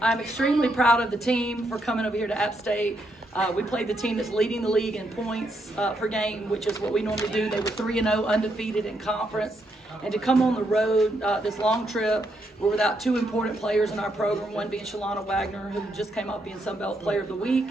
I'm extremely proud of the team for coming over here to App State. We played the team that's leading the league in points per game, which is what we normally do. They were 3-0 undefeated in conference. And to come on the road, this long trip, we're without two important players in our program, one being Shalana Wagner, who just came up being Sunbelt Player of the Week.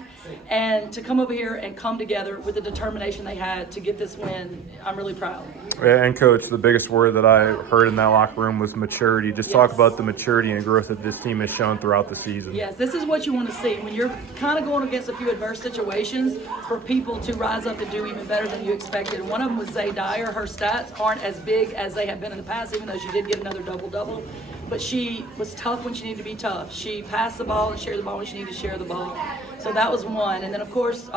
And to come over here and come together with the determination they had to get this win, I'm really proud. And Coach, the biggest word that I heard in that locker room was maturity. Just talk about the maturity and growth that this team has shown throughout the season. Yes, this is what you want to see. When you're kind of going against a few adverse situations, for people to rise up and do even better than you expected. One of them was Zay Dyer. Her stats aren't as big as they have been in the past, even though she did get another double-double. But she was tough when she needed to be tough. She passed the ball and shared the ball when she needed to share the ball. So that was one. And then, of course,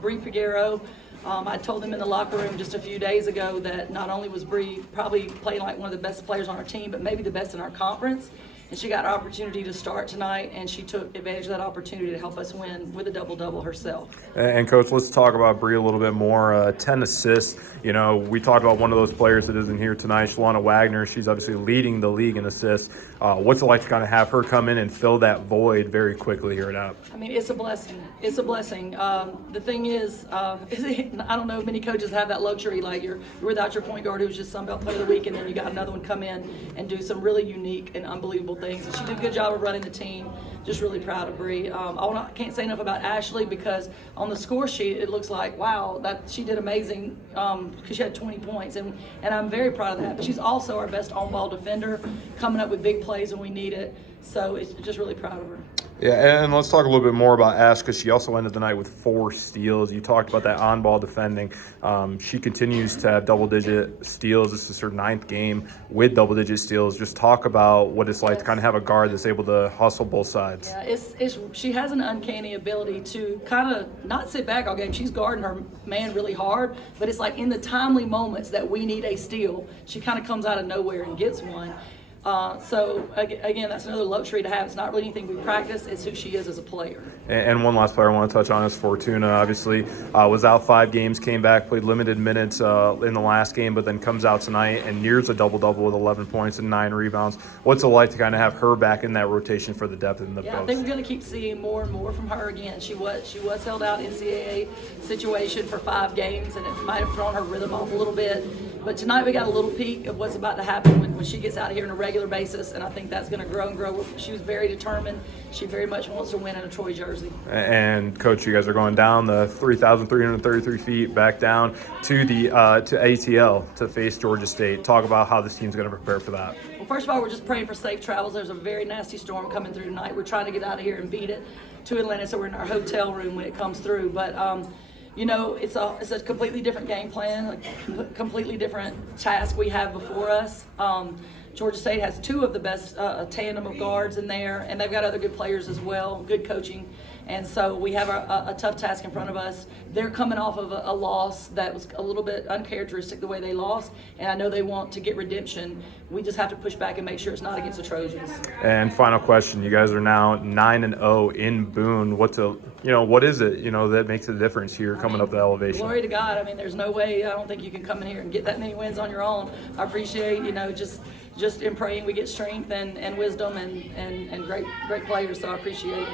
Bree Figueroa. I told them in the locker room just a few days ago that not only was Bree probably playing like one of the best players on our team, but maybe the best in our conference. And she got an opportunity to start tonight, and she took advantage of that opportunity to help us win with a double-double herself. And Coach, let's talk about Bree a little bit more. 10 assists. You know, we talked about one of those players that isn't here tonight, Shalana Wagner. She's obviously leading the league in assists. What's it like to kind of have her come in and fill that void very quickly here at App? I mean, it's a blessing. It's a blessing. The thing is, I don't know if many coaches have that luxury. Like you're without your point guard who's just Sunbelt Player of the Week, and then you got another one come in and do some really unique and unbelievable things. And she did a good job of running the team. Just really proud of Bree. I can't say enough about Ashley because on the score sheet it looks like, wow, that she did amazing because she had 20 points. And I'm very proud of that. But she's also our best on-ball defender, coming up with big plays when we need it. So it's just really proud of her. Yeah, and let's talk a little bit more about Ash because she also ended the night with 4 steals. You talked about that on-ball defending. She continues to have double-digit steals. This is her 9th game with double-digit steals. Just talk about what it's like to kind of have a guard that's able to hustle both sides. Yeah, she has an uncanny ability to kind of not sit back all game. She's guarding her man really hard, but it's like in the timely moments that we need a steal, she kind of comes out of nowhere and gets one. So again, that's another luxury to have. It's not really anything we practice, it's who she is as a player. And one last player I want to touch on is Fortuna. Obviously, was out 5 games, came back, played limited minutes in the last game, but then comes out tonight and nears a double-double with 11 points and 9 rebounds. What's it like to kind of have her back in that rotation for the depth in the post? I think we're going to keep seeing more and more from her again. She was held out in NCAA situation for 5 games, and it might have thrown her rhythm off a little bit. But tonight we got a little peek of what's about to happen when she gets out of here on a regular basis, and I think that's going to grow and grow. She was very determined. She very much wants to win in a Troy jersey. And Coach, you guys are going down the 3,333 feet back down to the to ATL to face Georgia State. Talk about how this team's going to prepare for that. Well, first of all, we're just praying for safe travels. There's a very nasty storm coming through tonight. We're trying to get out of here and beat it to Atlanta, so we're in our hotel room when it comes through. But you know, it's a completely different game plan, a completely different task we have before us. Georgia State has 2 of the best tandem of guards in there, and they've got other good players as well, good coaching. And so we have a tough task in front of us. They're coming off of a loss that was a little bit uncharacteristic the way they lost, and I know they want to get redemption. We just have to push back and make sure it's not against the Trojans. And final question, you guys are now 9-0 in Boone. What is it, that makes a difference here coming up the elevation? Glory to God. I mean, there's no way, I don't think you can come in here and get that many wins on your own. I appreciate, just in praying we get strength and wisdom and great players, so I appreciate it.